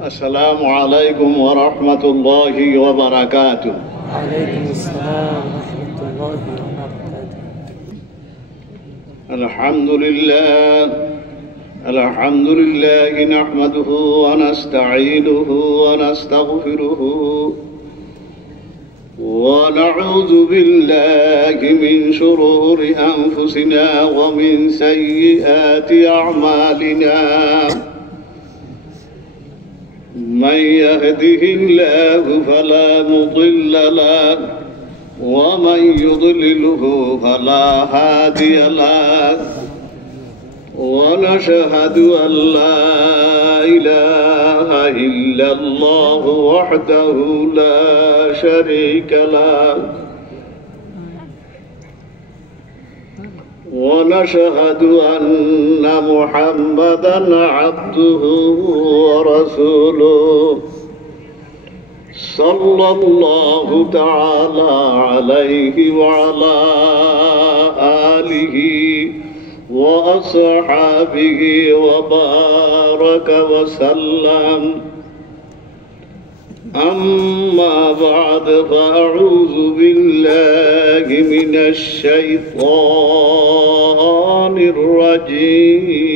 السلام عليكم ورحمة الله وبركاته. عليكم السلام ورحمة الله وبركاته. الحمد لله نحمده ونستعينه ونستغفره ونعوذ بالله من شرور أنفسنا ومن سيئات أعمالنا. من يهده الله فلا مضل له ومن يضلله فلا هادي له ونشهد أن لا إله إلا الله وحده لا شريك له ونشهد أن محمدًا عبده ورسوله صلى الله تعالى عليه وعلى آله وأصحابه وبارك وسلم. أما بعد فأعوذ بالله من الشيطان الرجيم.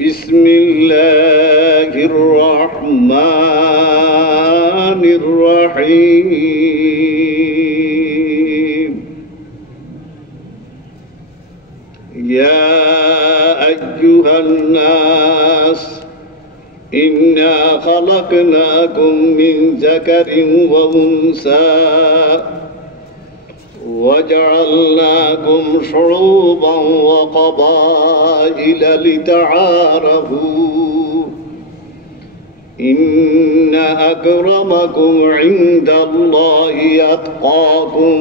بسم الله الرحمن الرحيم. يا أيها الناس إنا خلقناكم من ذكر وأنثى وجعلناكم شعوبا وقبائل لتعارفوا إن أكرمكم عند الله أتقاكم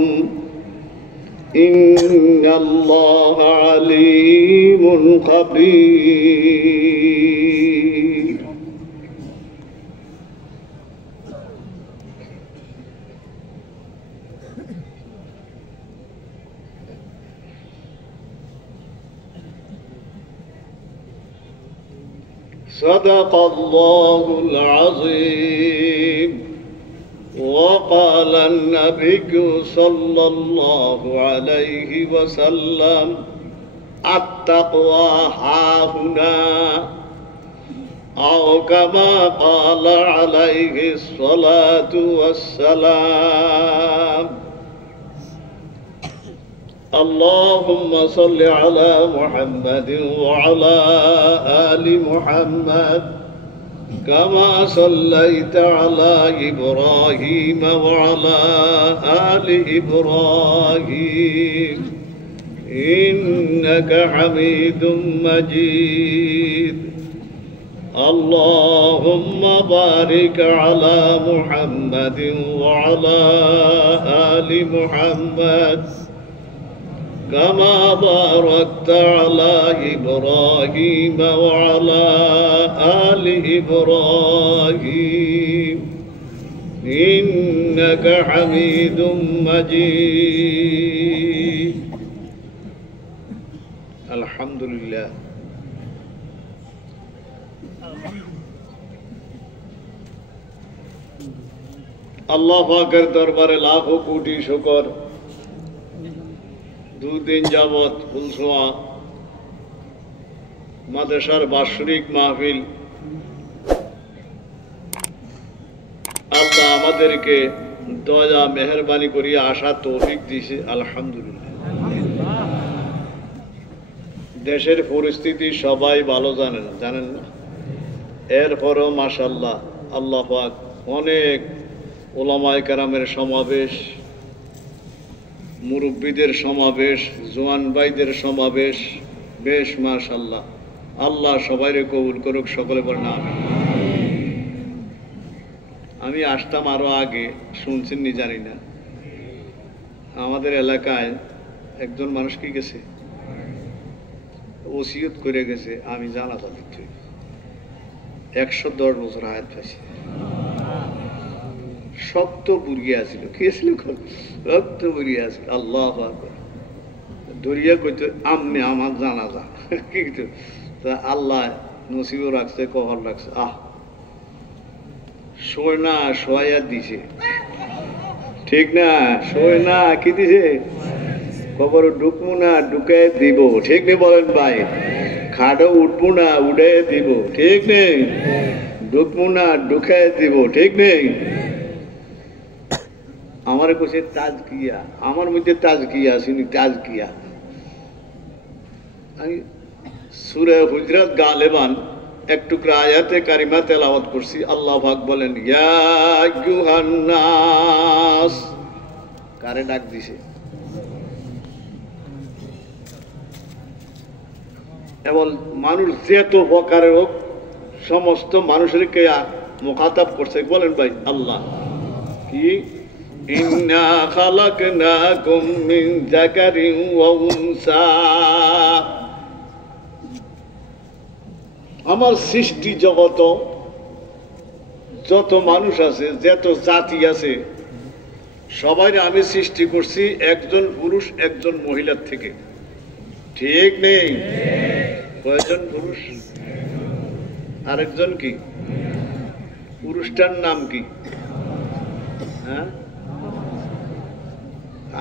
إن الله عليم خبير. صدق الله العظيم. وقال النبي صلى الله عليه وسلم التقوى هاهنا أو كما قال عليه الصلاة والسلام. اللهم صل على محمد وعلى آل محمد كما صليت على إبراهيم وعلى آل إبراهيم إنك حميد مجيد. اللهم بارك على محمد وعلى آل محمد كما باركت على إبراهيم وعلى آل إبراهيم إنك حميد مجيد. الحمد لله. আল্লাহ পাকের দরবারে লাখো কোটি শুকর। দুদিন যাবৎ ফুলসোয়া মাদ্রাসার বাৎসরিক মাহফিল আল্লাহ আমাদেরকে দয়া মেহরবানি করিয়া আসার তৌফিক দিয়েছে। আলহামদুলিল্লাহ। দেশের পরিস্থিতি সবাই ভালো জানেন না? এরপরও মাশাআল্লাহ আল্লাহ পাক অনেক ওলামায়ে কেরামের সমাবেশ, মুরব্বীদের সমাবেশ, জোয়ান ভাইদের সমাবেশ, বেশ মাশাআল্লাহ। আল্লাহ সবাইরে কবুল করুক, সকলে বলেন আমিন। আমি আসতাম আরো আগে, শুনছেন নি জানি না, আমাদের এলাকায় একজন মানুষ কি গেছে, ওসিয়ত করে গেছে আমি জানাজা দিতে 110 বছর হায়াত পাইছি। শক্ত বুড়িয়া ছিল, কি ছিল, রক্ত বুড়িয়া আছিল। আল্লাহু আকবার। ধরিয়া কইতো আম্মে আমার জানাজা, কিন্তু তা আল্লাহ নসিবও রাখছে, কহর রাখছে। শোয় না, শোয়া দিছে, ঠিক না? শোয় না, কি দিছে? কবর ঢুকবো না, ঢুকে দিব, ঠিক নেই বলেন ভাই? খাটও উঠবো না, উঠে দিব, ঠিক নেই? ঢুকবো না, ঢুকে দিব, ঠিক নেই? আমার কাছে তাজকিয়া, আমার মধ্যে তাজকিয়া শুনি, তাজকিয়া। আমি সূরা হুজরাত গালেবান একটু আয়াতে কারিমা তেলাওয়াত করছি। আল্লাহ পাক বলেন, ইয়া আইয়ুহান নাস, কারে ডাক দিছে? এবং মানুষ যেত প্রকারের হোক, সমস্ত মানুষের কে মুখাতাব করছে, বলেন ভাই? আল্লাহ। কি? ইন্না খালাকনাকুম মিন যাকারিন ওয়া উনসা, আমার সৃষ্টি জগত যত মানুষ আছে, যত জাতি আছে, সবাই আমি সৃষ্টি করছি একজন পুরুষ একজন মহিলার থেকে, ঠিক নেই? কয়জন পুরুষ? আরেকজন কি? পুরুষটার নাম কি? হ্যাঁ,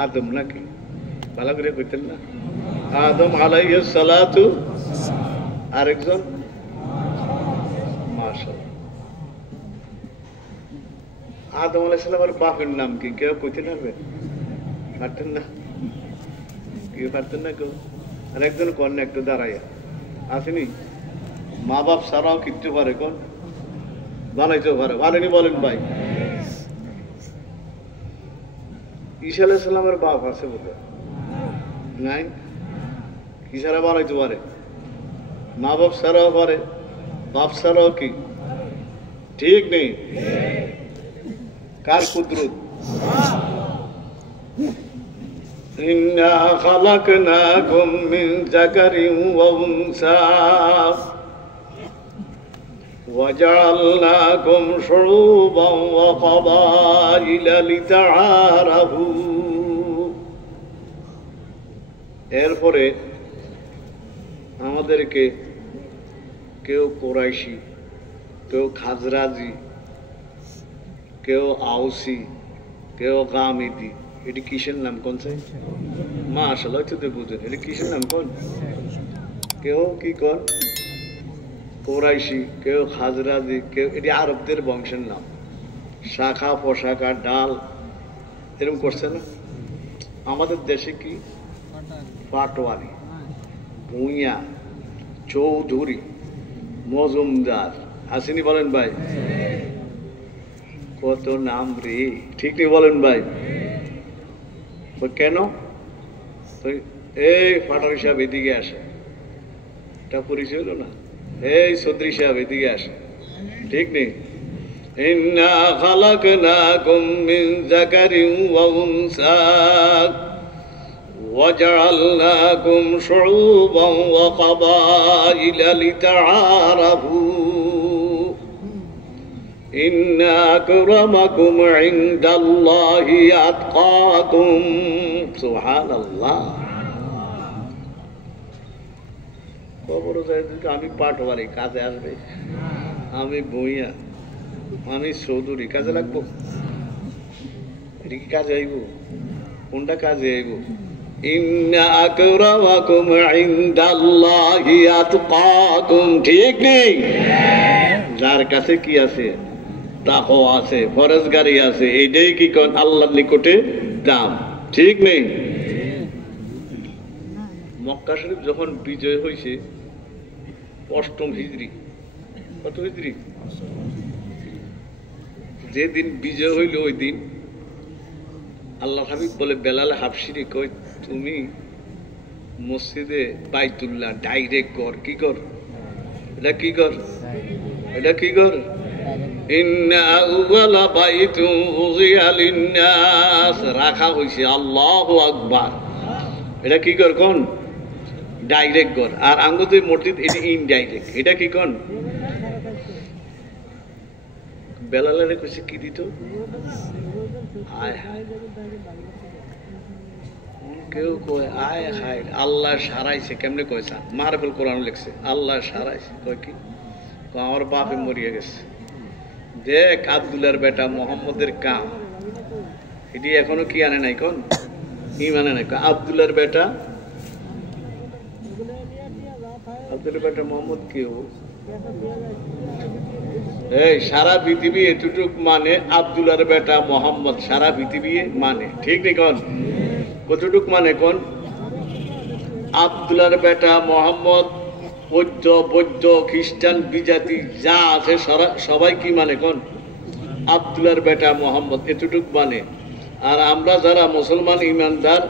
আদম নাকি? ভালো করে কইতেন না? আদম আলাইহিস সালাতু। আরেকজন মাশাআল্লাহ, আদম আলাইহিস সালামের বাপের নাম কি? কেউ কইতে পারবে? পারতেন না? কেউ পারতেন না কেউ? আরেকজন কন্যা একটু দাঁড়াইয়া আসেনি? মা বাপ ছাড়াও কিচ্ছু পারে, কোন বানাইতেও পারে, পারেনি? বলেন ভাই? ঈসা আলাইহিস সালামের বাপ আছে বোধহয় নাই? কি ছাড়া বানাইতে পারে? মা বাপ ছাড়াও পারে, বাপ ছাড়াও কি? ঠিক নেই? কার কুদরত? ইন্না খালাকনাকুম মিন যাকারিন ওয়া উনসা ওয়া জাআলনাকুম শুউবান ওয়া ক্বাবাইলা লিতাআরাফু। এরপরে আমাদেরকে কেউ কোরাইশি, কেউ খাজরাজি, কেউ আউসি, কেউ গামিদি। এটি কিসের নাম? কোন চাই? মাশাআল্লাহ, তো বুঝেন এটি কিসের নাম? কোন? কেউ কি কোন? কোরাইশি, কেউ খাজরাজি, কেউ, এটি আরবদের বংশের নাম। শাখা পোশাখা ডাল এরকম করছে না? আমাদের দেশে কি? পাটোয়ারি, ভূঁইয়া, চৌধুরী, মজুমদার আসেনি? বলেন ভাই? কত নাম রে, ঠিক নেই? বলেন ভাই? কেন? এই পাটোয়ারি সাহেব এদিকে আসে, এটা পরিচয় হলো না? এই চৌধুরী সাহেব এদিকে আসে, ঠিক নেই? ইন্না খালাকনাকুম মিন যাকারিন ওয়া উনসা ওয়া জাআলনাকুম শুউবান ওয়া ক্বাবাইলা লিতাআরাফু ইন্না আকরামাকুম ইনদাল্লাহি আতকাকুম। সুবহানাল্লাহ। খবর আমি পাটোয়ারি, কাজে আসবে? আমি ভূঁইয়া, আমি চৌধুরী, কাজে লাগবো? এটা কি কাজে আইব? কোনটা কাজে আইব? ইন্না আকরামাকুম ইনদাল্লাহি আতকাকুম, ঠিক নেই? যার কাছে কি আছে? তাকওয়া আছে, ফরজগারি আছে, এইটাই কি কোন আল্লাহর নিকটে দাম, ঠিক নেই? মক্কা শরীফ যখন বিজয় হয়েছে 8ম হিজরি, কত হিজরি? যেদিন বিজয় হইল ওই দিন আল্লাহ হাবিব বলে বেলাল হাবশিরে, কই তুমি মসজিদে বাইতুল্লাহ ডাইরেক্ট কর। কি কর? এটা কি কর? এটা কি কর? ইন্না আউয়ালা বাইতুন উযিয়া লিন-নাস, রাখা হইছে আল্লাহু আকবার। এটা কি কর? কোন? ডাইরেক্ট কর। আর আঙ্গুতে মসজিদ এটা ইনডাইরেক্ট। এটা কি কোন? বেলালের কইছে কি দিত? হায় হায়, কেউ কয় আয় হায় আল্লাহ সারাইছে, কেমনে কয়েছে? মারফুল কোরআন লিখছে আল্লাহ সারাইছে। কয় কি? আমার বাপে মরিয়া গেছে। দেখ আব্দুল্লাহর বেটা মোহাম্মদের কাম এটি এখনো কি আনে নাই, কোন ইমান আনে নাই। আব্দুল্লাহর বেটা মোহাম্মদ কেউ এই সারা পৃথিবী এতটুক মানে আব্দুল্লাহর বেটা মোহাম্মদ সারা পৃথিবী মানে, ঠিক নেই কোন? কতটুক মানে কোন? আব্দুল্লাহর বেটা মোহাম্মদ বৌদ্ধ বৌদ্ধ খ্রিস্টান বিজাতি যা আছে সবাই কি মানে কোন? আব্দুল্লাহর বেটা মোহাম্মদ এতটুক মানে। আর আমরা যারা মুসলমান ইমানদার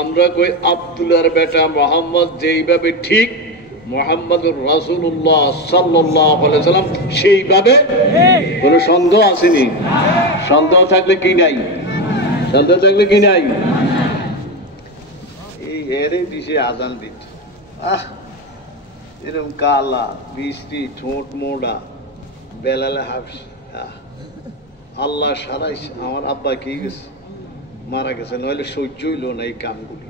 আমরা কই আব্দুল্লাহর বেটা মোহাম্মদ যেইভাবে ঠিক মুহাম্মদুর রাসূলুল্লাহ সাল্লাল্লাহু আলাইহি সাল্লাম সেইভাবে। কোন সন্দেহ আসেনি? সন্দেহ থাকলে কি নাই? সন্দেহ থাকলে কি নাই? এই এরে দিছে আজান দিত, এরকম কালা বৃষ্টি ঠোঁট মোড়া বেলালে হাফসি, আল্লাহ সারাইছে। আমার আব্বা কি গেছে, মারা গেছে, নইলে সহ্য হইল না এই কামগুলি।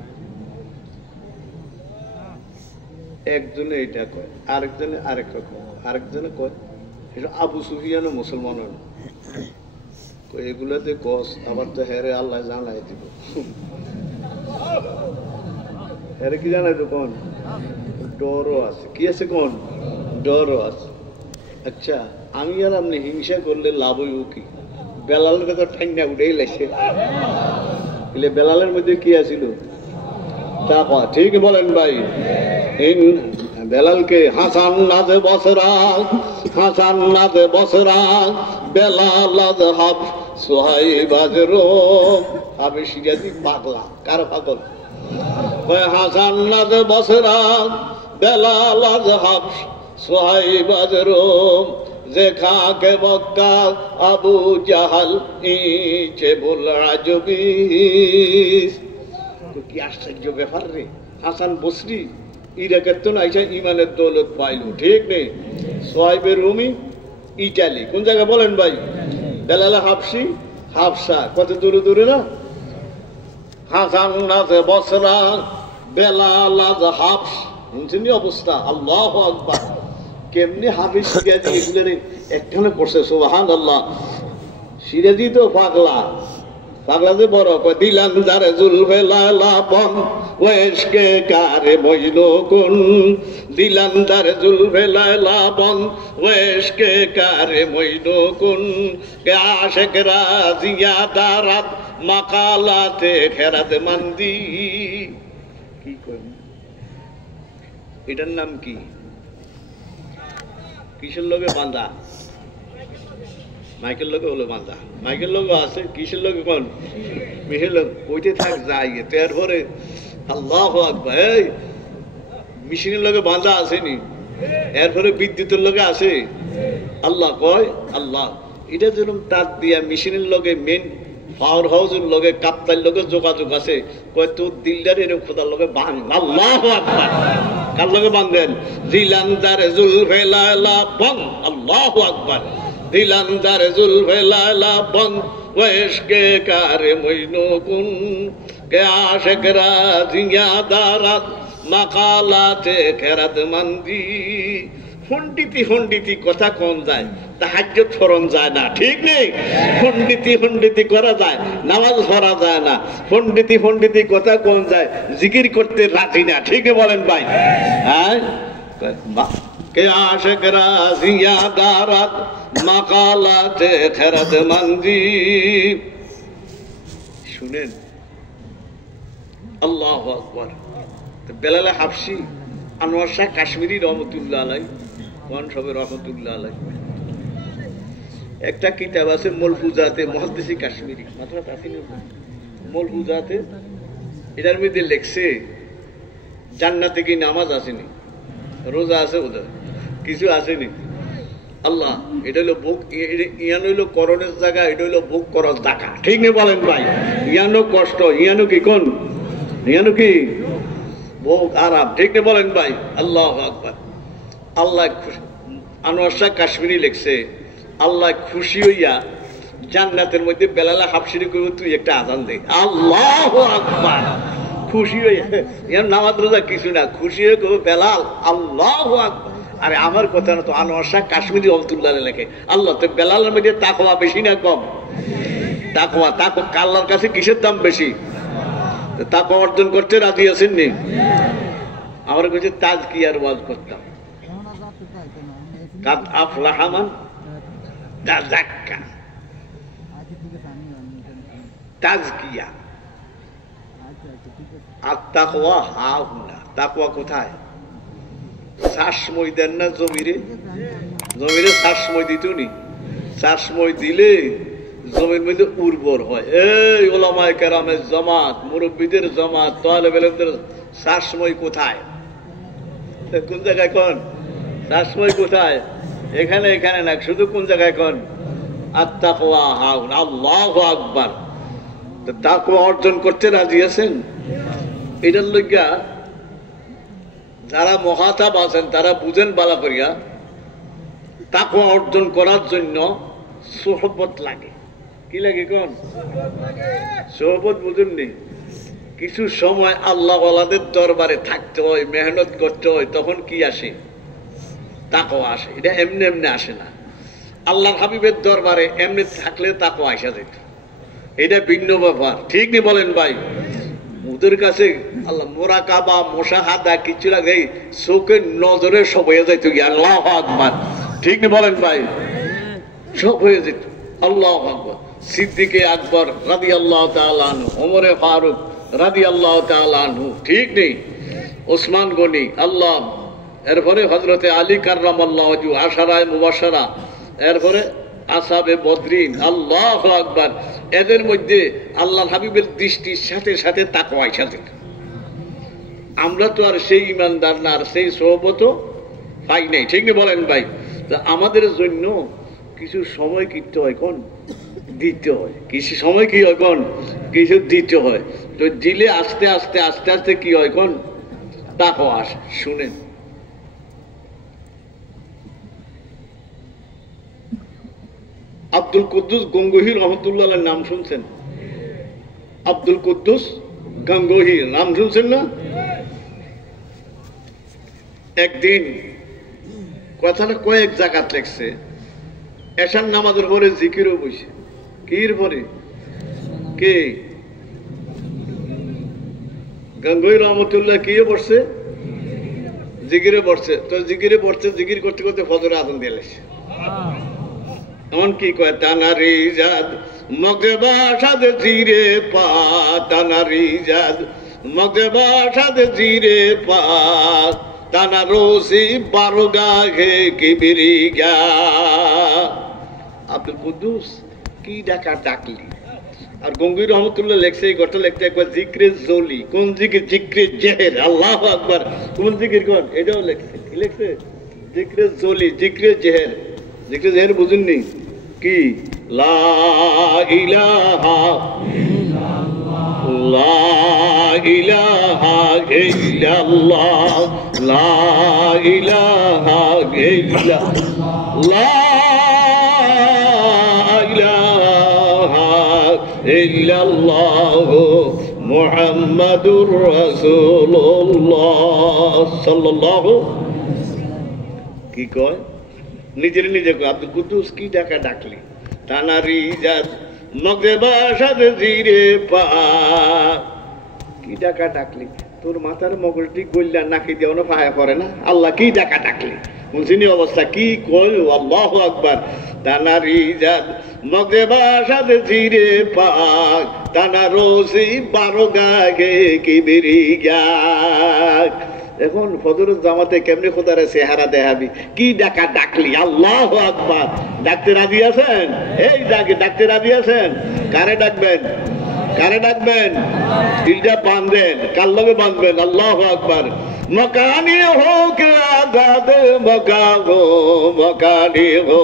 একজনে এটা কয়, আরেকজনে আরেক রকম, আরেকজনে কয় এটা আবু সুফিয়ানও মুসলমান হল। এগুলাতে কস আবার তো হেরে আল্লাহ জানাই দিব। হেরে কি জানাই তো কোন? ডরও আছে। কি আছে কোন? ডরও আছে। আচ্ছা আমি আর আপনি হিংসা করলে লাভ হইব কি? বেলালের তো ঠান্ডা উঠেই লাগছে। বেলালের মধ্যে কি আছিল? তাকওয়া। ঠিক বলেন ভাই? বেলালকে হাসান নাজে বসরা, হাসান নাজে বসরা, বেলাল হাব সোহাইব আজরো। আমি সিরাজি পাগলা। কার পাগল? হাসান নাজে বসরা, বেলাল হাব সোহাইব আজরো, যে খাকে মক্কা আবু জাহাল ইচে বল আজবি। কি আশ্চর্য ব্যাপার রে! হাসান বসরি ইরাকের তো না ইমানের দৌলত পাইল, ঠিক নেই? সোহাইবের রুমি ইটালি কোন জায়গায় বলেন ভাই? বেলাল হাফসি হাফসা কত দূরে দূরে না? হাসান নাজে বসরা, বেলাল হাফস। শুনছেন অবস্থা? আল্লাহু আকবার! কেমনি হাফিজ সিরাজি এগুলো একখানে পড়ছে, সুবহানাল্লাহ। সিরাজি তো পাগলা, পাগলা যে বড় কয় দিলান দারে জুলফে লালা বন ওয়েশকে কারে মইল কোন, দিলান দারে জুলফে লালা বন ওয়েশকে কারে মইল কোন, কে আশিক রাজিয়া দারাত মাকালাতে খেরাত মান্দি। কি কই এটার নাম কি? কিসের লগে বান্ধা? মাইকেল লগে হলো বান্ধা। মাইকেল লগে আছে, কিসের লগে কোন? মিশের লগে। ওইতে থাক যাই তারপরে আল্লাহু আকবার। এই মেশিনের লগে বান্ধা আসেনি, এরপরে বিদ্যুতের লগে আছে। আল্লাহ কয় আল্লাহ এটা যেরকম তার দিয়া মেশিনের লগে মেন পাওয়ার হাউসের লগে কাপ্তার লগে যোগাযোগ আছে। কয় তোর দিলদার এরকম খোদার লগে বাঁধ। আল্লাহু আকবার! কার লগে বাঁধেন? দিলান্দার জুলফে লালা বন। আল্লাহু আকবার! দিলান্দার জুলফে লালা বন ওয়েশকে কারে মইনো কুন, কে আশিক রাজিয়া দারাত মাকালাতে খেরাত মান্দি। হন্ডিতি হন্ডিতি কথা কোন যায়, তাহাজ্জুদ ফরন যায় না, ঠিক নেই? হন্ডিতি হন্ডিতি করা যায়, নামাজ পড়া যায় না। হন্ডিতি হন্ডিতি কথা কোন যায়, জিকির করতে রাজি না, ঠিক বলেন ভাই? হ্যাঁ, কে আশিক রাজিয়া দারাত মাকালাতে খেরাত মান্দি। শুনেন, আল্লাহু আকবার! বেলাল হাফসি আনোয়ার শাহ কাশ্মীরি রহমতুল্লাহ আলাই, ওয়ান সবে রহমতুল্লাহ আলাই, একটা কিতাব আছে মলফুজাতে মুহাদ্দিসি কাশ্মীরি, মাত্রা তাসিনের মলফুজাতে। এটার মধ্যে লেখছে জান্নাতে কি নামাজ আসেনি, রোজা আছে, ওদের কিছু আসেনি। আল্লাহ এটা হইলো বুক, ইয়ান হইলো করণের জায়গা, এটা হইলো বুক করস দেখা, ঠিক নেই বলেন ভাই? ইয়ানো কষ্ট, ইয়ানো কি কোন, ইয়ানো কি বুক আরাম, ঠিক নেই বলেন ভাই? আল্লাহু আকবার! আল্লাহ আনোয়ার শাহ কাশ্মীরি লেখছে, আল্লাহ খুশি হইয়া জান্নাতের মধ্যে বেলাল হাফসিরে কইব তুই একটা আজান দে। আল্লাহু আকবার! খুশি হয়ে নামাজ রোজা কিছু না, খুশি হয়ে কবে বেলাল আল্লাহু আকবার। আরে আমার কথা না তো, আনোয়ার শাহ কাশ্মীরি রহমতুল্লাহ লেখে, আল্লাহ তো বেলালের মধ্যে তাকওয়া বেশি না কম? তাকওয়া আল্লাহর কাছে কিসের দাম বেশি? তাকওয়া অর্জন করতে রাজি আছেন নি? আমার কাছে তাজকিয়ার ওয়াজ করতাম, কাদ আফলাহা মান তাযাক্কা, তাজকিয়া। আর তাকওয়া হাহুনা, তাকওয়া কোথায়? শ্বাসময় দেন না জমিরে, জমিরে শ্বাসময় দিত নি, শ্বাসময় দিলে জমির মধ্যে উর্বর হয়। এই ওলামায়ে কেরামের জামাত, মুরব্বীদের জামাত, তালেব ইলমদের শ্বাসময় কোথায়? কোন জায়গায় কোন শ্বাসময় কোথায়? এখানে এখানে না, শুধু কোন জায়গায় কোন? আত-তাকওয়া হাহুনা, আল্লাহু আকবার। তাকওয়া অর্জন করতে রাজি আছেন? এটার লইগা যারা মুখাতাব আছেন তারা বুঝেন বালা করিয়া, তাকওয়া অর্জন করার জন্য সোহবত লাগে। কি লাগে কোন? সোহবত বুঝেন নি? কিছু সময় আল্লাহ ওয়ালাদের দরবারে থাকতে হয়, মেহনত করতে হয়, তখন কি আসে? তাকওয়া আসে। এটা এমনি এমনি আসে না। আল্লাহর হাবিবের দরবারে এমনি থাকলে তাকওয়া আসা যেত, এটা ভিন্ন ব্যাপার। ঠিক নি বলেন ভাই? ওদের কাছে আল্লাহ মুরাকাবা মুশাহাদা কিছু লাগে, চোখের নজরে সব হয়ে যাইত, আল্লাহু আকবার। ঠিক নি বলেন ভাই? সব হয়ে যেত, আল্লাহু আকবার। সিদ্দিকে আকবর রাদিয়াল্লাহু তাআলা আনহু, ওমরে ফারুক রাদিয়াল্লাহু তাআলা আনহু, ঠিক নেই? ওসমান গনি, আল্লাহ, এরপরে হযরতে আলী কাররামাল্লাহু ওয়াজহু, আশারায়ে মুবাশশারা, এরপরে আসহাবে বদরিন, আল্লাহু আকবার। এদের মধ্যে আল্লাহর হাবিবের দৃষ্টির সাথে সাথে তাকওয়া আইসা যেত। আমরা তো আর সেই ইমানদার না, আর সেই সোহবতও পাই নাই। ঠিক না বলেন ভাই? আমাদের জন্য কিছু সময় কিনতে হয়, কোন দিতে হয়, কিছু সময় কি হয় কোন, কিছু দিতে হয়। তো দিলে আস্তে আস্তে আস্তে আস্তে কি হয় কোন, তাকওয়া আসে। শুনেন, আব্দুল কুদ্দুস গঙ্গোহী রহমতুল্লাহ নাম শুনছেন? আব্দুল কুদ্দুস গঙ্গোহী নাম শুনছেন না? একদিন কথাটা কয়েক জায়গাত লেখছে, এশার নামাজের পরে জিকিরও বসে। কির পরে? কে? গঙ্গোহী রহমতুল্লাহ কি বসছে? জিকিরে বসছে। তো জিকিরে বসছে, জিকির করতে করতে ফজরে আযান দিয়ে লেছে। এমন কি কয়, তানারি জাদ মগে বাসাদ জিরে পা, তানারি জাদ মগে বাসাদ জিরে পা, তানা রোসি বারোগা হে কিবিরি গা। আব্দুল কুদ্দুস কি ডাকা ডাকলি? আর গঙ্গোহী রহমতুল্লাহ লেখছে, এই ঘটনা লেখতে একবার জিক্রে জলি, কোন জিকির? জিক্রে জেহের, আল্লাহু আকবার। কোন জিকির কোন? এটাও লেখছে। কি লেখছে? জিক্রে জলি, জিক্রে জেহের। জিক্রে জেহের বুঝুননি কি? লা ইলাহা ইল্লাল্লাহ, লা ইলাহা ইল্লাল্লাহ, লা ইলাহা ইল্লাল্লাহ, লা ইলাহা ইল্লাল্লাহ মুহাম্মাদুর রাসূলুল্লাহ সাল্লাল্লাহু। কি কয়? নিজের নিজে কয়, আব্দুল কুদ্দুস কি ডাকা ডাকলি? তানারি জাদ মগে বাসাদ জিরে পা, কি ডাকা ডাকলি? তোর মাথার মগজটি গল্লা নাকি দেও না, পায়ে পড়ে না? আল্লাহ কি ডাকা ডাকলি? শুনছিনি অবস্থা কি কয়? আল্লাহু আকবার। তানারি জাদ মগে বাসাদ জিরে পা, তানা রোসি বারোগা গে কিবিরি গা। এখন ফজরের জামাতে কেমনি খোদারে চেহারা দেখাবি? কি ডাকা ডাকলি? আল্লাহু আকবার। ডাকতে রাজি আছেন? এই ডাকতে রাজি আছেন? কারে ডাকবেন? কারে ডাকবেন? দিলটা বাঁধবেন, কার লগে বাঁধবেন? আল্লাহু আকবার। মকানি হো কে আজাদ, মকা হো মকানি হো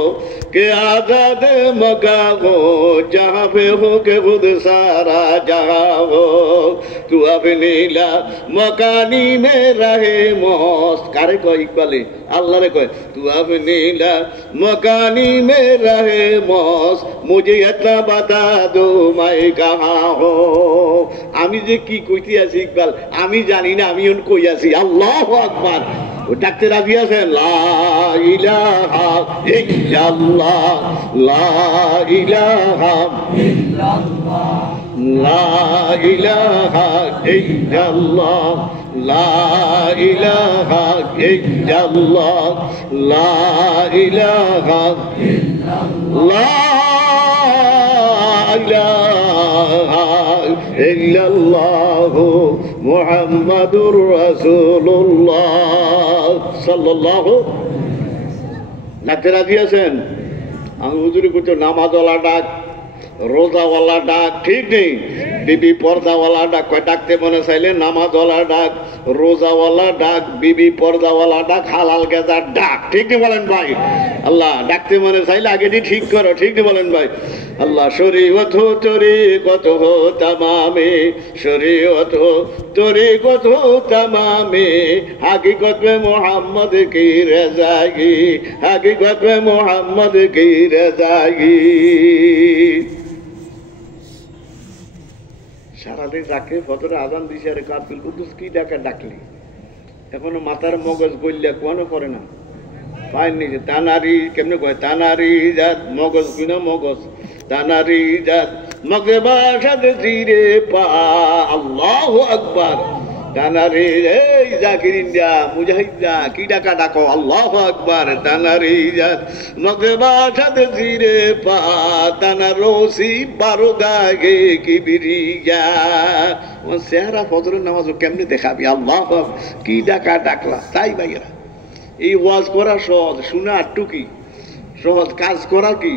कि आजाद मका हो जहाँ पे हो के खुद सारा जहाँ हो तू अपनी ला मकानी में रहे मौत कारे को इकबाले अल्लाह ने कहे तू अपनी ला मकानी में रहे मौत मुझे इतना बता दो मैं कहाँ हो आमी जे की কইতে আছি ইকবাল আমি জানি না আমি উন কই আছি আল্লাহু আকবার ও ডাকতে রাজি আছেন লা ইলাহা ইল্লাল্লাহ লা ইলাহা ইল্লাল্লাহ লা ইলাহা ইল্লাল্লাহ লা ইলাহা ইল্লাল্লাহ লা ইলাহা ইল্লাল্লাহ মুহাম্মাদুর রাসূলুল্লাহ সাল্লাল্লাহু নাতে রাজি আছেন আমি হুজুরি কইতো নামাজওয়ালা ডাক রোজাওয়ালা ডাক ঠিক নেই বিবি পর্দাওয়ালা ডাক কয় ডাকতে মনে চাইলে নামাজওয়ালা ডাক রোজাওয়ালা ডাক বিবি পর্দাওয়ালা ডাক হালাল গেজার ডাক ঠিক নেই বলেন ভাই আল্লাহ ডাকতে মনে চাইলে আগে ঠিক করো ঠিক নেই বলেন ভাই अल्लाह शरीयत हो तरीक़त हो तमामे शरीयत हो तरीक़त हो तमामे हकीकत में मोहम्मद की रज़ाई हकीकत में मोहम्मद की रज़ाई সারাদিন রাখে ফজরে আজান দিছে আর আব্দুল কুদ্দুস কি ডাকা ডাকলি এখনো মাথার মগজ গইল্লা কোন করে না পায়নি যে তানারি কেমনে কয় তানারি জাত মগজ কিনা মগজ তানারি জাত মগে বাসাদ জিরে পা আল্লাহু আকবার তানারি এই জাকির ইন্ডিয়া মুজাহিদা কি ডাকা ডাকো আল্লাহু আকবার তানারি জাত মগে বাসাদ জিরে পা তানারোসি বারোদাগে কি বিরিয়া ও সেহরা ফজরের নামাজ কেমনে দেখাবি আল্লাহু কি ডাকা ডাকলা তাই ভাইরা এই ওয়াজ করা সহজ শোনা আটটু কি সহজ কাজ করা কি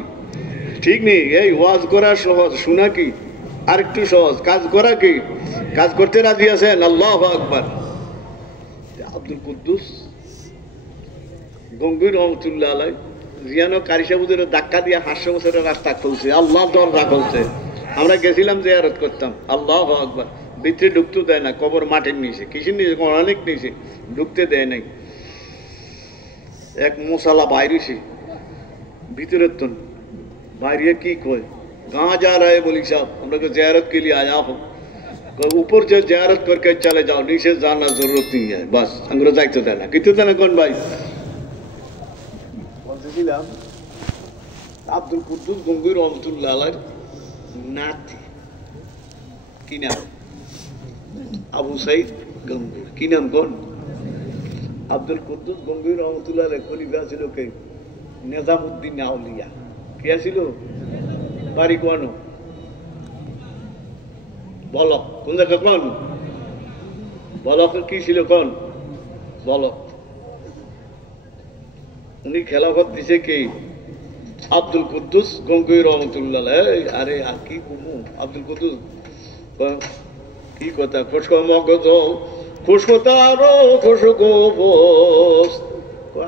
ঠিক নেই এই ওয়াজ করা সহজ শোনা কি আরেকটু সহজ কাজ করা কি কাজ করতে রাজি আছেন আল্লাহু আকবার আব্দুল কুদ্দুস গঙ্গুর রহমতুল্লাহ আলাই জিয়ানো কারিসাবুদের ধাক্কা দিয়ে 500 বছরের রাস্তা খুলছে আল্লাহ দরজা খুলছে আমরা গেছিলাম জিয়ারত করতাম আল্লাহু আকবার ভিতরে ঢুকতে দেয় না কবর মাটির নিচে কিসের নিচে অনেক নিচে ঢুকতে দেয় নাই এক মশালা বাইরেছি ভিতরের তো বাইরে কি কয় कहाँ जा रहे हैं बोली साहब हम लोग ज़ियारत के लिए आया हो ऊपर से ज़ियारत करके चले जाओ नीचे जाना जरूरत नहीं है बस अंग्रेजा तो देना कितने देना कौन भाई আব্দুল কুদ্দুস গঙ্গুর রহমতুল্লাহ আলাইহির নাতি কি নাম আবু সাইদ গঙ্গুর কি নাম কোন আব্দুল কুদ্দুস গঙ্গুর রহমতুল্লাহ আলাইহি খলিফা ছিল কে নিজামউদ্দিন আউলিয়া কে ছিল বাড়ি কোন বলো কোন জায়গা কোন বলো কি ছিল কোন বলো উনি খেলাফত দিছে কি আব্দুল কুদ্দুস গঙ্গুর রহমতুল্লাহ আলাইহি আরে আর কি কমু আব্দুল কুদ্দুস কি কথা খুশকো মগজ খুশকো তারো খুশকো বস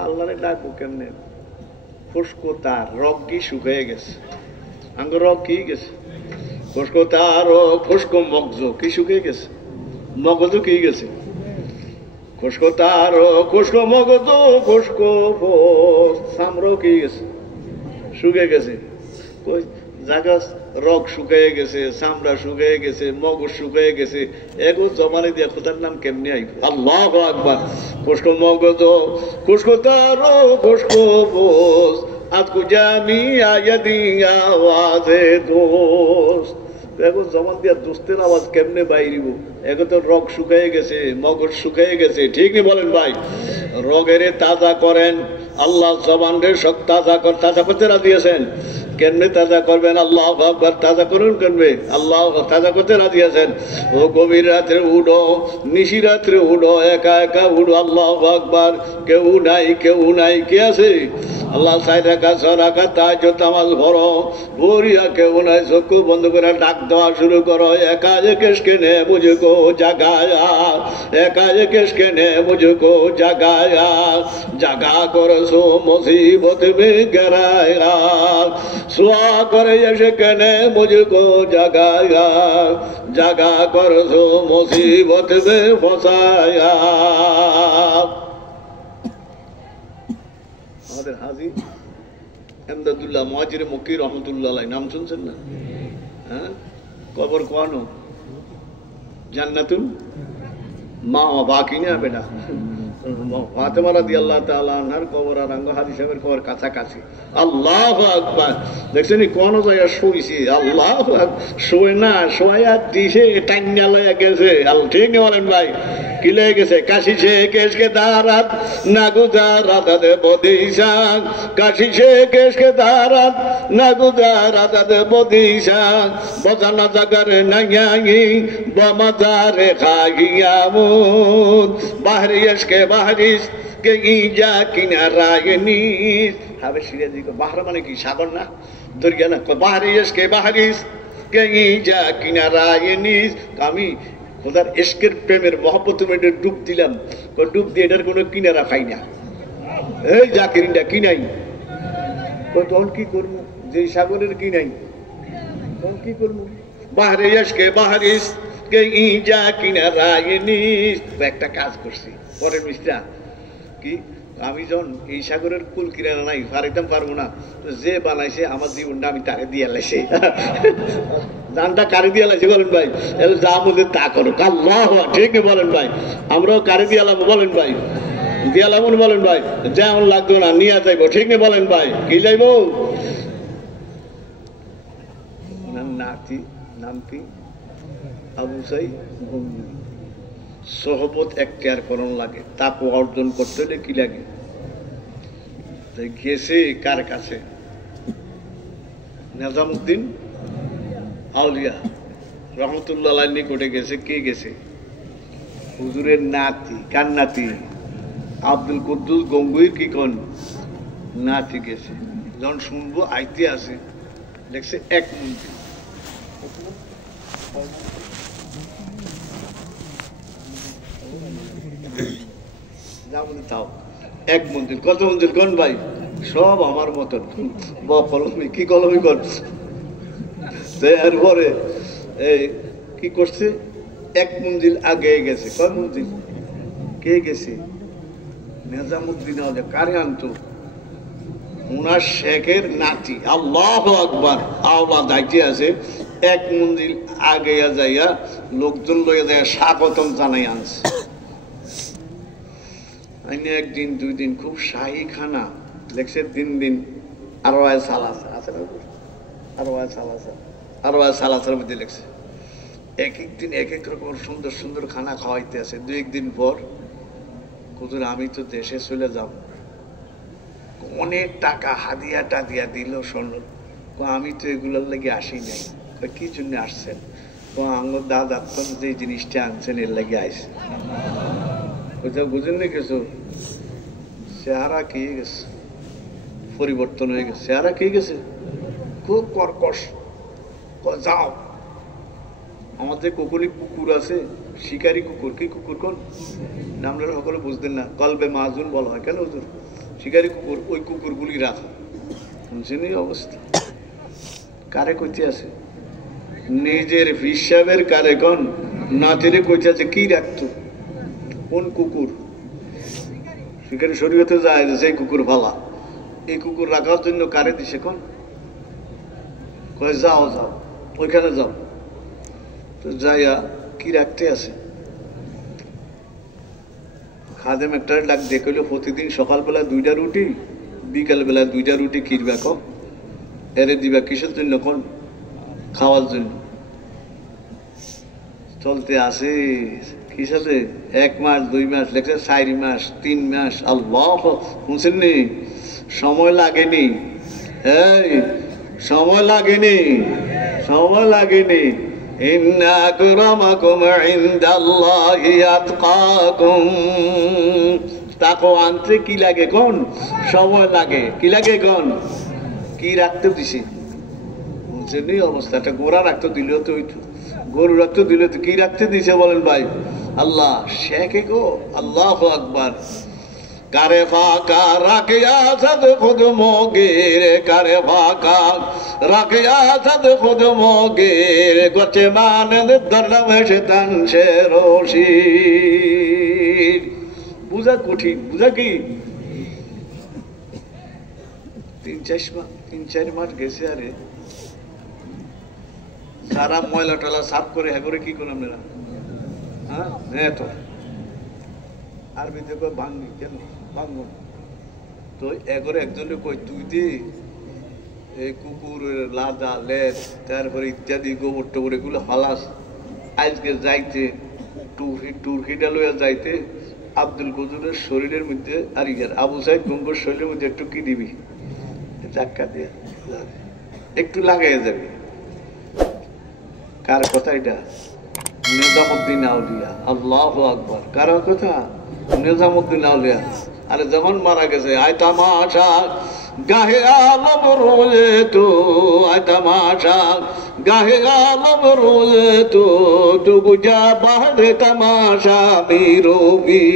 আল্লাহরে ডাকবো কেমনে খুশকো তার রগ কি শুকিয়ে গেছে আঙ্গ রগ কি গেছে খুশকো তারো খুশকো মগজ কি শুকিয়ে গেছে মগজ কি গেছে খুশকো তারো খুশকো মগজ খুশকো বস সামরো কি গেছে শুকিয়ে গেছে কই জায়গা রগ শুকিয়ে গেছে চামড়া শুকিয়ে গেছে মগজ শুকিয়ে গেছে এগো জমানে দিয়ে খোদার নাম কেমনে আইব আল্লাহু আকবার খুশকো মগজ খুশকো তারো খুশকো বস আজকু জামি আয়াদি আওয়াজে দোস্ত এগো জমান দিয়া দোস্তের আওয়াজ কেমনে বাইরিব এগো তো রগ শুকিয়ে গেছে মগজ শুকিয়ে গেছে ঠিক নি বলেন ভাই রগেরে তাজা করেন আল্লাহ জবানরে সব তাজা করতে রাজি আছেন কেমনে তাজা করবেন আল্লাহু আকবার তাজা করুন করবে আল্লাহ তাজা করতে রাজি আছেন ও গভীর রাত্রে উঠো নিশি রাত্রে উঠো একা একা উঠো আল্লাহু আকবার কেউ নাই কে আছে আল্লাহ 4 রাকাত 6 রাকাত তাহাজ্জুদ নামাজ পড়ো, বুড়িয়া কেউ নাই, চক্ষু বন্ধ করে ডাক দেওয়া শুরু করো, একা যে কিসকে নে মুঝকো জাগায়া, একা যে কিসকে নে মুঝকো জাগায়া, জাগা করছো মুসিবত মে গরায়া, সুয়া করে এসে কেনে মুঝকো জাগায়া, জাগা করছো মুসিবত মে ফসায়া। আমাদের হাজী এমদাদুল্লাহ মুহাজির মক্কি রহমতুল্লাহ আলাইহি নাম শুনছেন না? হ্যাঁ, কবর কোয়ানো জান্নাতুল মা বাকি না বেটা, ফাতেমা রাদিয়াল্লাহু তাআলা আনহার কবর আর আঙ্গ হাজী সাহেবের কবর কাছাকাছি। আল্লাহু আকবার, দেখছেন কোন জায়গায় শুইছি, আল্লাহু আকবার, শুয়ে না শোয়া দিছে টাইনা লয়া গেছে। আল্লাহ ঠিক নেই বলেন ভাই, কি লেগে গেছে? কাশি সে কেশকে দারাত না গুজারাত দে বদিশান, কাশি সে কেশকে দারাত না গুজারাত দে বদিশান, বজানা জাগার নাইয়াই বমাজারে খাইয়ামুদ, বাহরি ইশকে বাহরিস কে ইজা কিনারায় নিস। হবে সিরাজি কো বাহর মানে কি? সাগর না, দরিয়া না। বাহরি ইশকে বাহরিস কে ইজা কিনারায় নিস, আমি খোদার ইশকের প্রেমের মহব্বতের মধ্যে ডুব দিলাম, ডুব দিয়ে এটার কোনো কিনারা পাই না। এই জাকিরিনটা কি নাই, তখন কি করবো? যে সাগরের কি নাই, তখন কি করবো? বাহরে ইশকে বাহরিস কে ইজা কিনারায় নিস। একটা কাজ করছি পরের মিস্ত্রা কি, আমি যখন এই সাগরের কুল কিনারা নাই পারিতাম পারবো না, যে বানাইছে আমার জীবনটা আমি তাকে দিয়ে লাইছে, দানটা কারে দিয়ে লাইছে বলেন ভাই? যা বলে তা করো, আল্লাহু ঠিক বলেন ভাই, আমরাও কারে দিয়ালাম বলেন ভাই, দিয়ালাম বলেন ভাই, যেমন লাগতো না নিয়ে যাইবো, ঠিক নেই বলেন ভাই? কি যাইব? নাতি নাম কি? আবু সাইদ। সোহবত এখতিয়ার করণ লাগে, তাকওয়া অর্জন করতে হলে কি লাগে? গেছে কার কাছে? নিজামউদ্দিন আউলিয়া রহমতুল্লাহ আলাইহির নিকটে গেছে। কে গেছে? হুজুরের নাতি। কার নাতি? আব্দুল কুদ্দুস গঙ্গুইর কি কোন নাতি গেছে। যখন শুনবো আইতে আছে, দেখছে এক মন্দির, এক মন্দির। কত মন্দির কোন ভাই? সব আমার মতন কলমি, কি কলমি করছে। এরপরে এই কি করছে? এক মন্দির আগে গেছে। কয় মন্দির? কে গেছে? নিজামউদ্দিন আউলিয়া। কারে আনতো? উনার শেখের নাতি। আল্লাহু আকবার, আওলা দাইতে আছে। এক মন্দির আগে যাইয়া লোকজন লইয়া যায় স্বাগতম জানাই আনছে। একদিন দুই দিন খুব শাহী খানা লেখছে, দিন দিন আরওয়ায়ে সালাসা আছে না, আরওয়ায়ে সালাসার মধ্যে লেখছে। এক এক দিন এক এক রকম সুন্দর সুন্দর খানা খাওয়াইতে আছে। দু একদিন পর হুজুর আমি তো দেশে চলে যাব, অনেক টাকা হাদিয়া টাদিয়া দিল স্বর্ণ। আমি তো এগুলোর লেগে আসি নাই। কি জন্য আসছেন? আমার দাদা যে জিনিসটা আনছেন এর লেগে আইসে। বুঝেন না কিছু? চেহারা কে গেছে, পরিবর্তন হয়ে গেছে। চেহারা কে গেছে, খুব কর্কশ। যাও, আমাদের কুকুরি কুকুর আছে, শিকারি কুকুর। কি কুকুর কোন নামটা সকলে বুঝতেন না, কলবে মাজুন বলা হয়। কেন হুজুর? শিকারি কুকুর, ওই কুকুরগুলি রাখা। শুনছেন এই অবস্থা? কারে কইতে আছে? নিজের হিসাবের কারে কোন নাতিরে কইতে আছে কি রাখতো? কোন কুকুর? শিকারি শরীয়তে যায় যে কুকুর ভালা, এই কুকুর রাখার জন্য কারে দিছে কোন? কয় যাও যাও ওইখানে যাও। তো যাইয়া কি রাখতে আছে? খাদেম একটা ডাক দিয়ে কইল, প্রতিদিন সকালবেলা 2টা রুটি, বিকালবেলা 2টা রুটি কিনবা কম, এরে দিবা কিসের জন্য কোন? খাওয়ার জন্য। চলতে আসে কি সাথে? 1 মাস 2 মাস লেখছে, 4 মাস 3 মাস। আল্লাহ, শুনছেন নি? সময় লাগেনি, এই সময় লাগেনি, সময় লাগেনি। ইন্না আকরামাকুম ইনদাল্লাহি আতকাকুম। তাকে আনতে কি লাগে কোন সময় লাগে, কি লাগে কোন কি রাখতে দিছি বুঝছেন অবস্থাটা। গোড়া রাখতে দিলেও তো হইতো, গরু রাখতে দিলে তো কি রাখতে দিছে বলেন ভাই? আল্লাহ শেখে গো আল্লাহ আকবার। কারে ফাঁকা রাখে আসাদ খুদ মোগের, কারে ফাঁকা রাখে আসাদ খুদ মোগের, গছে মানন্দ ধরলাম সে তান সে রশিদ। বুঝা কঠিন, বুঝা কি 3-4 মাস গেছে, আরে সারা ময়লা টলা সাফ করে হ্যাঁ করে কি করলাম না, হ্যাঁ তো আরবিতে ভাঙবি কেন ভাঙব তো এগরে একজনে কই তুই দি এই কুকুর লাদা লেজ তারপরে ইত্যাদি গোবর টোবর এগুলো হালাস, আজকে যাইতে টুরকিটা লইয়া যাইতে আব্দুল কদুরের শরীরের মধ্যে আর ইয়ার আবু সাইদ গঙ্গোর শরীরের মধ্যে একটু কি দিবি চাক্কা দিয়ে একটু লাগাইয়া যাবি। কার কথা এটা? নিজামুদ্দিন আউলিয়া। আল্লাহু আকবার। কার কথা? নিজামুদ্দিন আউলিয়া। আরে যখন মারা গেছে আয় তামাশা গাহে আলম রোজে তো, আয় তামাশা গাহে আলম রোজে তো, তবু যা বাহরে তামাশা মেরোবি।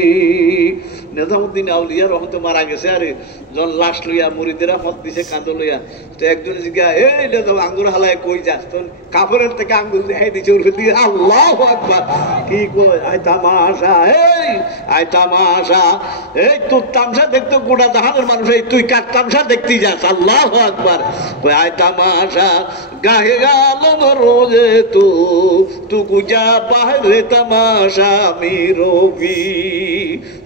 নিজামুদ্দিন আউলিয়া রহমত মারা গেছে, আরে যখন লাশ লইয়া মুরিদেরা মত দিছে কাঁদ লইয়া, তো একজন জিজ্ঞা এই আঙ্গুর হালায় কই যাস, তখন কাপড়ের থেকে আঙ্গুল দেখাই দিচ্ছে ওর দিয়ে। আল্লাহু আকবার। কি কই? আয় তামাশা, এই আয় তামাশা, এই তোর তামসা দেখতো গোটা জাহানের মানুষ, এই তুই কার তামসা দেখতে যাস? আল্লাহু আকবার। আয় তামাশা গাহে আলম রোজে তো, তু গুজা বাহরে তামাশা মেরোবি।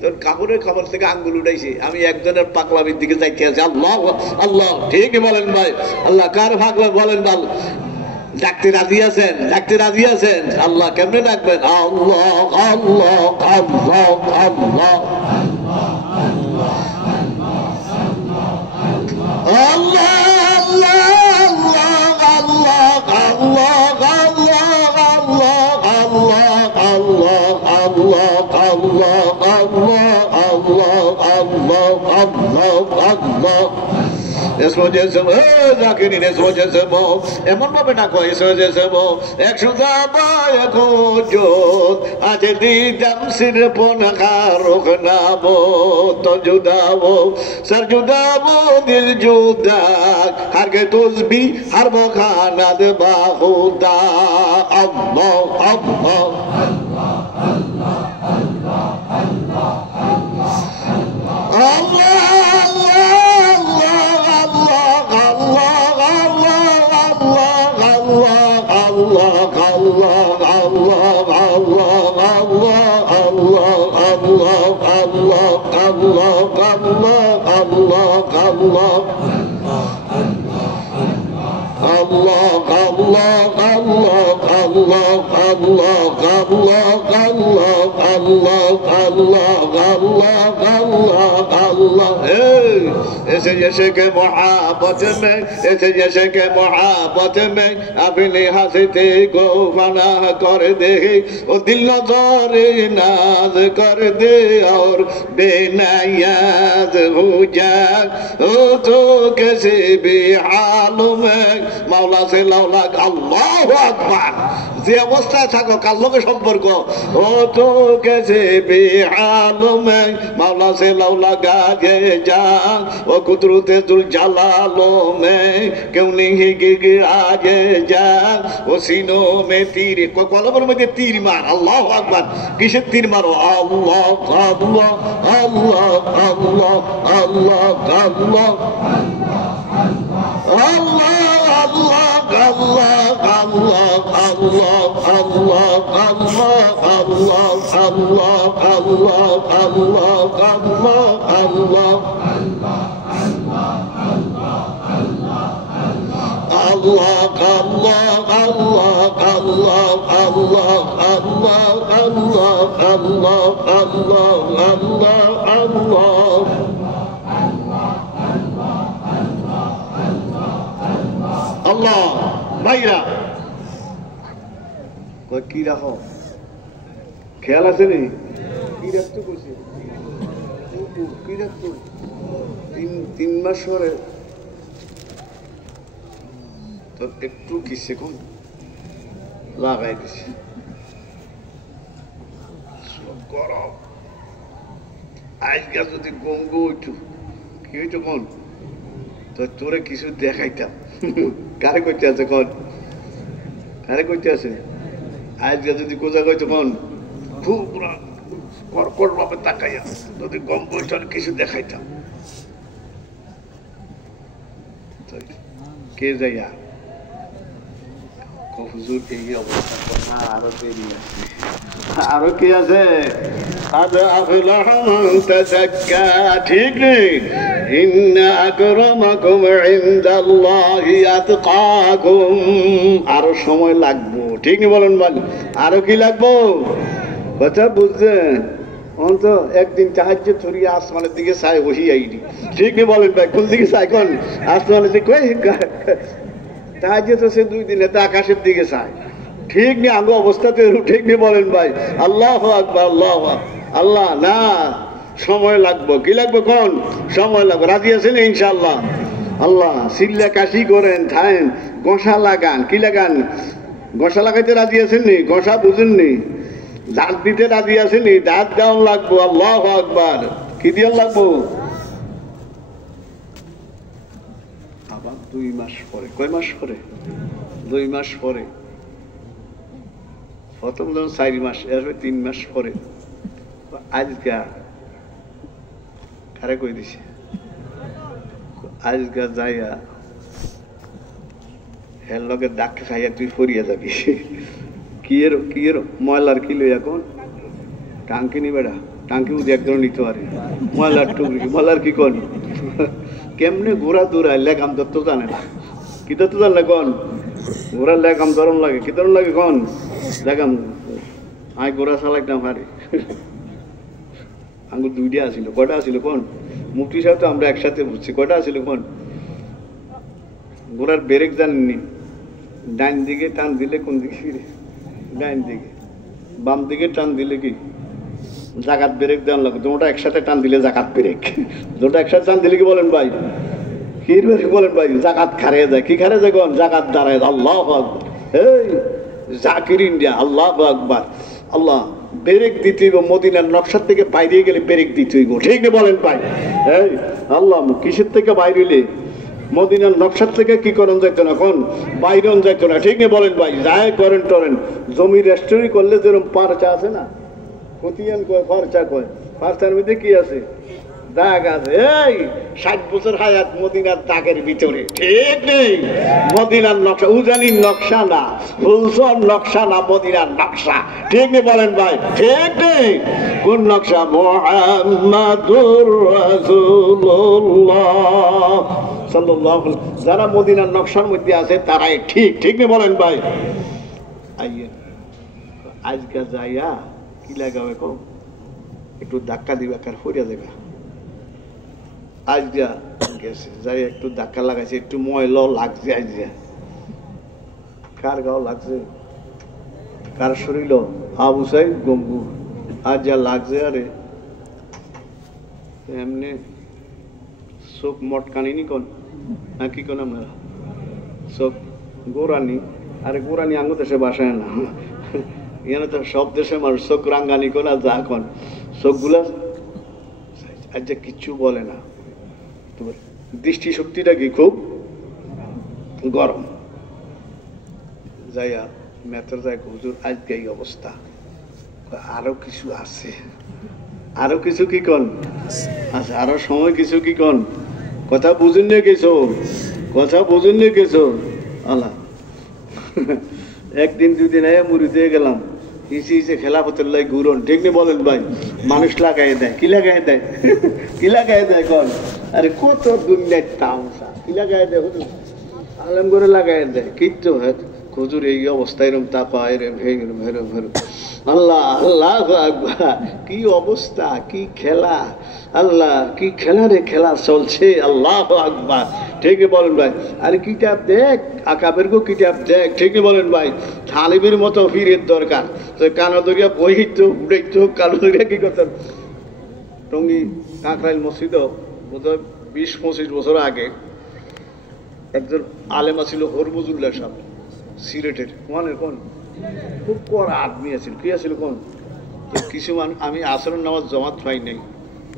তোর কাপড়ের খবর থেকে আঙ্গুল উঠাইছে, আমি একজনের পাগলামির দিকে যাইতে আছি। আল্লাহ আল্লাহ, ঠিকই বলেন ভাই। আল্লাহ কার পাগলা বলেন? ভাল ডাকতে রাজি আছেন? ডাকতে রাজি আছেন? আল্লাহ কেমনে ডাকবেন? আল্লাহ আল্লাহ আল্লাহ আল্লাহ এমন ভাবে না কয় আছে দিদাম সিরপন কারক নাবো তো জুদাবো সর জুদাবো দিল জুদা হারকে তুজবি হার বখানাদ বাহুদা। আল্লাহ আল্লাহ ऐसे जैसे के मोहब्बत में, ऐसे जैसे के मोहब्बत में अपने हंसते को फना कर दे, वो दिल नजरे नाज कर दे और बेनायाज हो जाए। ओ तो कैसे भी हाल में मौला से लौला। अल्लाह अकबर। যে অবস্থায় থাকো কার লোকের সম্পর্ক, ও তো কেসে বেহাল মে মাওলা সে লাউলা গাজে যা, ও কুদরতে দুল জালালো মে কেউ নেই গিরাজে যা, ও সিনো মে তীর, কলমের মধ্যে তীর মার। আল্লাহু আকবার। কিসের তীর মারো? আল্লাহ আল্লাহ আল্লাহ আল্লাহ আল্লাহ আল্লাহ আল্লাহ ভাইরা কি রাখো খেয়াল আছে নি? কি রাখতে বসে তিন মাস পরে তো একটু কিসে কোন লাগাই দিছে গরম আজকাল যদি গঙ্গু উঠু কি হইতো কোন তো তোরে কিছু দেখাইতাম কারে করতে আছে কোন কারে করতে আছে আজকাল যদি কোথা কইতো কোন খুব কর্কট ভাবে তাকাইয়া যদি গঙ্গু উঠলে কিছু দেখাইতাম কে যাইয়া হুজুর এই অবস্থা আরো দেরি আছে আরো কি আছে ঠিক নেই আরো সময় লাগবো ঠিক নেই বলেন বল আরো কি লাগবো কথা বুঝছেন অন্ত একদিন সাহায্য ছড়িয়ে আসমানের দিকে চাই বসি আইনি ঠিক নেই বলেন ভাই কোন দিকে চাই কোন আসমানের দিকে সাহায্য তো সে 2 দিনে তো আকাশের দিকে চায় ঠিক নেই আঙ্গ অবস্থাতে ঠিক নেই বলেন ভাই আল্লাহ আকবার আল্লাহ আল্লাহ না সময় লাগবো কি লাগবে কোন সময় লাগবে রাজি আছেন ইনশাআল্লাহ আল্লাহ সিল্লা কাশি করেন থাকেন গোসা লাগান কি লাগান গোসা লাগাইতে রাজি আছেন নি গোসা বুঝেন নি দাঁত দিতে রাজি আছেন নি দাঁত দেওয়ান লাগবো আল্লাহ আকবার কি দিয়ে লাগবো 2 মাস পরে কয় মাস পরে 2 মাস পরে প্রথম যখন 4 মাস এরপরে 3 মাস পরে আজকে কারে কই দিছে আজকে যাইয়া হের লগে দাগ খাইয়া তুই ফরিয়া যাবি কি এর ময়লার কি লই এখন টাঙ্কি নি বেড়া টাঙ্কি উদি একদম নিতে পারে ময়লার টুকরি ময়লার কি কোন কেমনে ঘোরা দৌড়ায় লেগাম ধরত জানে না কি ধরতে জানলে কোন ঘোরার লেগাম ধরন লাগে কি ধরন লাগে কোন লেগাম আই ঘোরা চালাইতাম হারে আঙ্গুর 2টা আসিল কয়টা আসিল কোন মুফতি সাহেব তো আমরা একসাথে বুঝছি কয়টা আসিল কোন ঘোরার ব্রেক জানেননি ডাইন দিকে টান দিলে কোন দিকে ফিরে ডাইন দিকে বাম দিকে টান দিলে কি জাকাত ব্রেক দেওয়ার লাগে দুটো একসাথে টান দিলে জাকাত ব্রেক দুটো একসাথে টান দিলে কি বলেন ভাই কি বলেন ভাই জাকাত খারে যায় কি খারে যায় কোন জাকাত দাঁড়ায় আল্লাহু আকবার এই জাকির ইন্ডিয়া আল্লাহু আকবার আল্লাহ ব্রেক দিতে হইব মদিনার নকশার থেকে বাইরে গেলে ব্রেক দিতে হইব ঠিক না বলেন ভাই এই আল্লাহ কিসের থেকে বাইরে হইলে মদিনার নকশার থেকে কি করেন যাইতো না কোন বাইরন যাইতো না ঠিক না বলেন ভাই যায় করেন টরেন জমি রেস্টোরি করলে যেরকম পারচা আছে না কতিয়ান কয় খরচা কয় খরচার মধ্যে কি আছে দাগ আছে এই 60 বছর হায়াত মদিনার দাগের ভিতরে ঠিক নেই মদিনার নকশা উজানির নকশা না ফুলসর নকশা না মদিনার নকশা ঠিক নেই বলেন ভাই ঠিক নেই কোন নকশা মুহাম্মাদুর রাসূলুল্লাহ সাল্লাল্লাহু আলাইহি যারা মদিনার নকশার মধ্যে আছে তারাই ঠিক ঠিক নেই বলেন ভাই আইয়েন আজকে যাইয়া কি লাগাবে কম একটু ধাক্কা দিবে কার ফরিয়া যাবে আজ যা গেছে যাই একটু ধাক্কা লাগাইছে একটু ময়লা লাগছে আজ যা কার গাও লাগছে কার শরীর আবু সাইদ গম্বু আজ যা লাগছে আরে এমনি চোখ মটকানি কোন না কি কোন আপনারা চোখ গোরানি আরে গোরানি আঙ্গ দেশে বাসায় না এখানে তো সব দেশে মানুষ চোখ রাঙ্গানি কোন আর যা কোন চোখগুলা আজ যা কিচ্ছু বলে না দৃষ্টি শক্তিটা কি খুব গরম যাইয়া মেথর যায় হুজুর আজকে এই অবস্থা আরো কিছু আছে আরো কিছু কি কন আচ্ছা আরো সময় কিছু কি কন কথা বুঝুন না কিছু কথা বুঝুন না কিছু আল্লাহ একদিন 2 দিন আয়া মুড়ি দিয়ে গেলাম ইসে ইসে খেলাফতের লাই ঘুরন ঠিক নেই বলেন ভাই মানুষ লাগাই দেয় কি লাগাই দেয় কি লাগাই দেয় কন আরে কত দুনিয়ার তামসা কি লাগাই দেয় হুজুর আলম করে লাগাই দেয় কিচ্ছু হুজুর এই অবস্থা এরম তাপা এরম হেরম হেরম হেরম আল্লাহ আল্লাহ আকবার কি অবস্থা কি খেলা আল্লাহ কি খেলা রে খেলা চলছে আল্লাহ আকবার ঠিকই বলেন ভাই আরে কিতাব দেখ আকাবের গো কিতাব দেখ ঠিকই বলেন ভাই তালিবের মতো ফিরের দরকার তো কানা দরিয়া বইতো উড়াইতো কালো দরিয়া কি করতাম টঙ্গি কাকরাইল মসজিদও বোধহয় 20-25 বছর আগে একজন আলেমা ছিল হরমুজুল্লাহ সাহেব সিলেটের কোন খুব কড়া আদমি আছিল কি আছিল কোন তো কিছুমান আমি আসরের নামাজ জমাত পাই নাই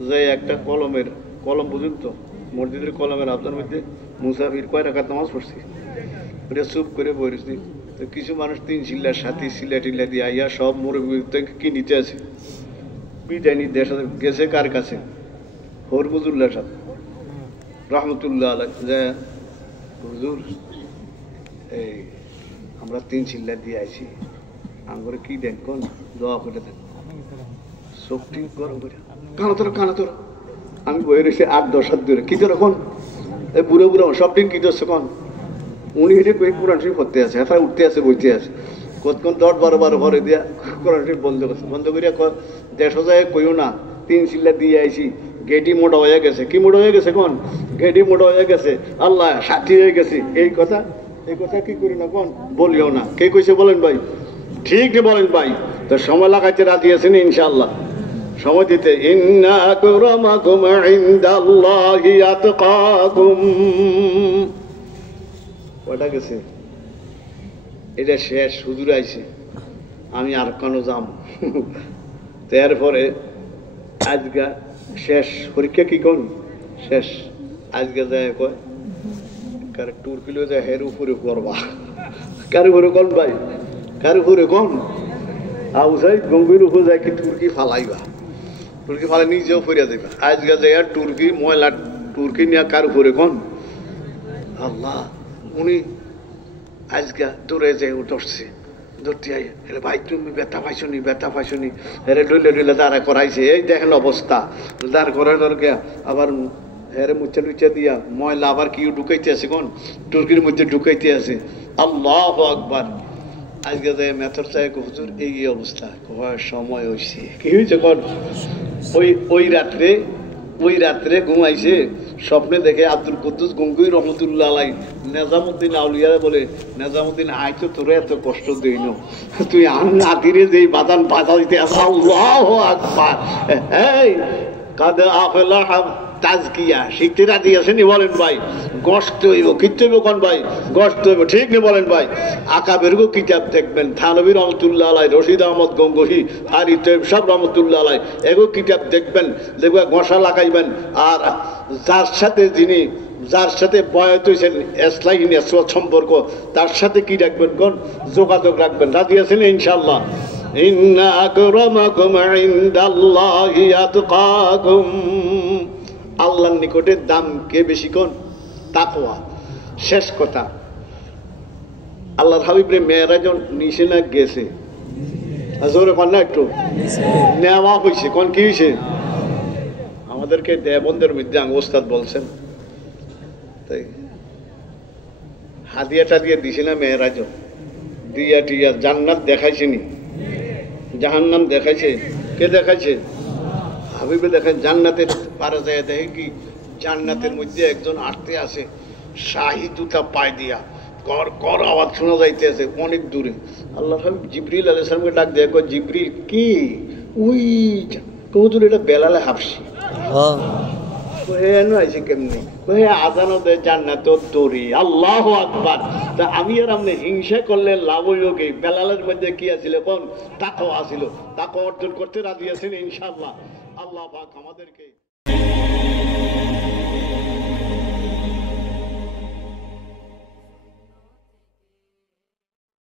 যে একটা কলম বুঝুন তো মসজিদের কলমের আবদার মধ্যে মুসাফির কয় রাকাত নামাজ পড়ছি ওটা চুপ করে বসছি তো কিছু মানুষ 3 চিল্লার সাথে চিল্লা টিল্লা দিয়ে আইয়া সব মুরব্বী কি নিতে আছে পিটাইনি দেশ গেছে কার কাছে হরমুজুল্লাহ সাহেব রহমতুল্লাহ আলাইহ যে হুজুর এই আমরা 3 চিল্লা দিয়ে আইছি আমরা কি দেন কোন দোয়া করে দেন শক্তি গরম করে কানা তোর আমি বয়ে রয়েছি 8-10 হাত দূরে কি তোর এখন এই বুড়ো সব দিন কি ধরছে কোন উনি হেঁটে কই কোরআন শরীফ পড়তে আছে হ্যাঁ উঠতে আছে বইতে আছে কতক্ষণ 10-12 ভরে দিয়া কোরআন শরীফ বন্ধ করিয়া দেশ যায় কইও না 3 চিল্লা দিয়ে আইছি গেটি মোটা হয়ে গেছে কি মোটা হয়ে গেছে কোন গেটি মোটা হয়ে গেছে আল্লাহ সাথী হয়ে গেছে এই কথা কি করি না কোন বলিও না কে কইছে বলেন ভাই ঠিক বলেন ভাই তো সময় লাগাইতে রাজি আছেন ইনশাআল্লাহ সময় দিতে ইন্না আকরামাকুম ইনদাল্লাহি আতকাকুম ওটা গেছে এটা শেষ হুজুর আইছে আমি আর কেন যাম তারপরে আজকে শেষ পরীক্ষা কি কোন শেষ আজকে যায় কয় কার টুর কিলো যায় হের উপরে করবা কার উপরে কোন ভাই কার উপরে কোন আউসাই গঙ্গির উপরে যায় কি তুর্কি ফালাইবা তুর্কি ফালাই নিজেও ফিরিয়া যাইবা আজকে যায় তুর্কি ময়লা তুর্কি নিয়ে কার উপরে কোন আল্লাহ উনি আজকে দৌড়ে যায় উঠছে ধরতে আই এরে ভাই তুমি ব্যথা পাইছো নি এরে ডইলে দাঁড়া করাইছে এই দেখেন অবস্থা দাঁড় করার দরকার আবার হেরে মুচ্চা দিয়া ময়লা আবার কি ঢুকাইতে আছে কোন তুর্কির মধ্যে ঢুকাইতে আছে আল্লাহু আকবার আজকে যায় মেথর চাই হুজুর এই অবস্থা সময় হয়েছে কি হয়েছে কোন ওই রাত্রে ঘুমাইছে স্বপ্নে দেখে আব্দুল কুদ্দুস গঙ্গুই রহমতুল্লাহ আলাই নেজামুদ্দিন আউলিয়া বলে নেজামুদ্দিন আই তো তোরা এত কষ্ট দিই না তুই নাতিরে যেই বাধা দিতে আল্লাহু আকবার এই কাদ আফলাহ তাজকিয়া শিখতে রাজি আছেনি বলেন ভাই গস্ত হইব কিতে হইব কোন ভাই গস্ত হইব ঠিক নেই বলেন ভাই আকাবেরগো কিতাব দেখবেন থানবী রহমতুল্লাহ আলাই রশিদ আহমদ গঙ্গোহী আর ইতেব সব রহমতুল্লাহ আলাই এগো কিতাব দেখবেন দেখবে ঘষা লাগাইবেন আর যার সাথে বয়াত হয়েছেন এসলাইন এসওয়াত সম্পর্ক তার সাথে কি রাখবেন কোন যোগাযোগ রাখবেন রাজি আছেন ইনশাআল্লাহ ইন্না আকরামাকুম ইনদাল্লাহি আতকাকুম আল্লাহর নিকটে দাম কে বেশি কোন তাকওয়া শেষ কথা আল্লাহর হাবিব রে মেয়েরাজ নিচে না গেছে জোরে কোন না একটু নেওয়া হয়েছে কোন কি হয়েছে আমাদেরকে দেবন্দের মধ্যে ওস্তাদ বলছেন তাই হাদিয়াটা দিয়ে দিছে না মেয়েরাজ দিয়া টিয়া জান্নাত দেখাইছে নি জাহান্নাম দেখাইছে কে দেখাইছে হাবিবে দেখেন জান্নাতের পারে যায় দেখে কি জান্নাতের মধ্যে একজন আটতে আছে শাহী জুতা পায় দিয়া কর আওয়াজ শোনা যাইতে আছে অনেক দূরে আল্লাহ হাবিব জিবরিল আলাইহিস সালামকে ডাক দেয় কয় জিবরিল কি ওই হুজুর এটা বেলালে হাফসি হেন আইছে কেমনি কহে আজানও দেয় জান্নাতের দড়ি আল্লাহু আকবার তা আমি আর আপনি হিংসা করলে লাভ হইল কি বেলালের মধ্যে কি আছিল কোন তাকওয়া ছিল তাকওয়া অর্জন করতে রাজি আছেন ইনশাআল্লাহ আল্লাহ পাক আমাদেরকে